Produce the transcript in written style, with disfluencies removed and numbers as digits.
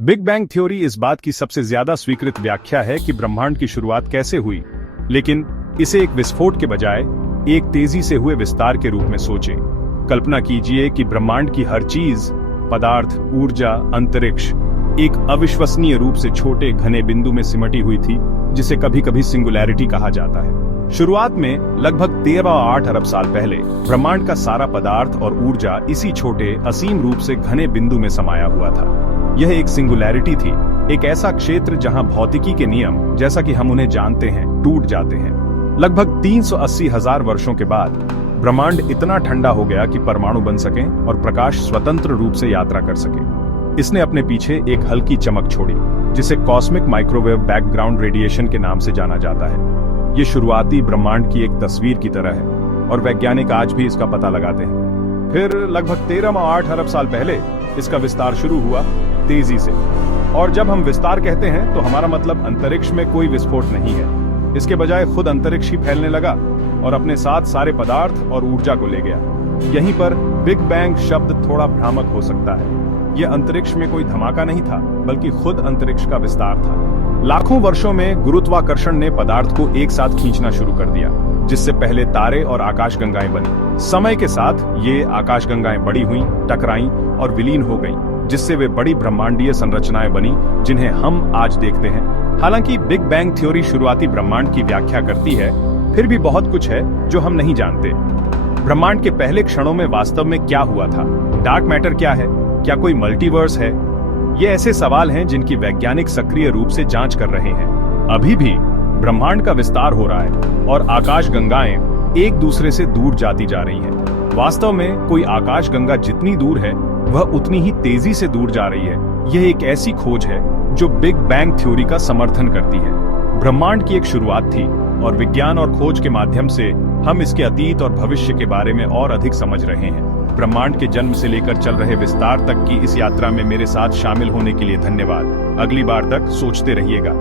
Big bang theory इस बात की सबसे ज्यादा स्वीकृत व्याख्या है कि ब्रह्मांड की शुरुआत कैसे हुई, लेकिन इसे एक विस्फोट के बजाय एक तेजी से हुए विस्तार के रूप में सोचें। कल्पना कीजिए कि ब्रह्मांड की हर चीज, पदार्थ, ऊर्जा, अंतरिक्ष एक अविश्वसनीय रूप से छोटे घने बिंदु में सिमटी हुई थी, जिसे कभी कभी सिंगुलैरिटी कहा जाता है। शुरुआत में लगभग 13.8 अरब साल पहले ब्रह्मांड का सारा पदार्थ और ऊर्जा इसी छोटे असीम रूप से घने बिंदु में समाया हुआ था। यह एक सिंगुलैरिटी थी, एक ऐसा क्षेत्र जहां भौतिकी के नियम, जैसा कि हम उन्हें जानते हैं, टूट जाते हैं। लगभग 380,000 वर्षों के बाद ब्रह्मांड इतना ठंडा हो गया कि परमाणु बन सकें और प्रकाश स्वतंत्र रूप से यात्रा कर सके। इसने अपने पीछे एक हल्की चमक छोड़ी, जिसे कॉस्मिक माइक्रोवेव बैकग्राउंड रेडिएशन के नाम से जाना जाता है। ये शुरुआती ब्रह्मांड की एक तस्वीर की तरह है और वैज्ञानिक आज भी इसका पता लगाते हैं। फिर लगभग 13.8 अरब साल पहले इसका विस्तार शुरू हुआ, तेजी से। और जब हम विस्तार कहते हैं तो हमारा मतलब अंतरिक्ष में कोई विस्फोट नहीं है। इसके बजाय खुद अंतरिक्ष ही फैलने लगा और अपने साथ सारे पदार्थ और ऊर्जा को ले गया। यहीं पर बिग बैंग शब्द थोड़ा भ्रामक हो सकता है। यह अंतरिक्ष में कोई धमाका नहीं था, बल्कि खुद अंतरिक्ष का विस्तार था। लाखों वर्षों में गुरुत्वाकर्षण ने पदार्थ को एक साथ खींचना शुरू कर दिया, जिससे पहले तारे और आकाशगंगाएं बनी। समय के साथ ये आकाशगंगाएं बड़ी हुईं, टकराईं और विलीन हो गईं, जिससे वे बड़ी ब्रह्मांडीय संरचनाएं बनी, जिन्हें हम आज देखते हैं। हालांकि बिग बैंग थ्योरी शुरुआती ब्रह्मांड की व्याख्या करती है, फिर भी बहुत कुछ है जो हम नहीं जानते। ब्रह्मांड के पहले क्षणों में वास्तव में क्या हुआ था? डार्क मैटर क्या है? क्या कोई मल्टीवर्स है? ये ऐसे सवाल हैं जिनकी वैज्ञानिक सक्रिय रूप से जांच कर रहे हैं। अभी भी ब्रह्मांड का विस्तार हो रहा है और आकाशगंगाएं एक दूसरे से दूर जाती जा रही हैं। वास्तव में कोई आकाशगंगा जितनी दूर है, वह उतनी ही तेजी से दूर जा रही है। यह एक ऐसी खोज है जो बिग बैंग थ्योरी का समर्थन करती है। ब्रह्मांड की एक शुरुआत थी और विज्ञान और खोज के माध्यम से हम इसके अतीत और भविष्य के बारे में और अधिक समझ रहे हैं। ब्रह्मांड के जन्म से लेकर चल रहे विस्तार तक की इस यात्रा में मेरे साथ शामिल होने के लिए धन्यवाद। अगली बार तक सोचते रहिएगा।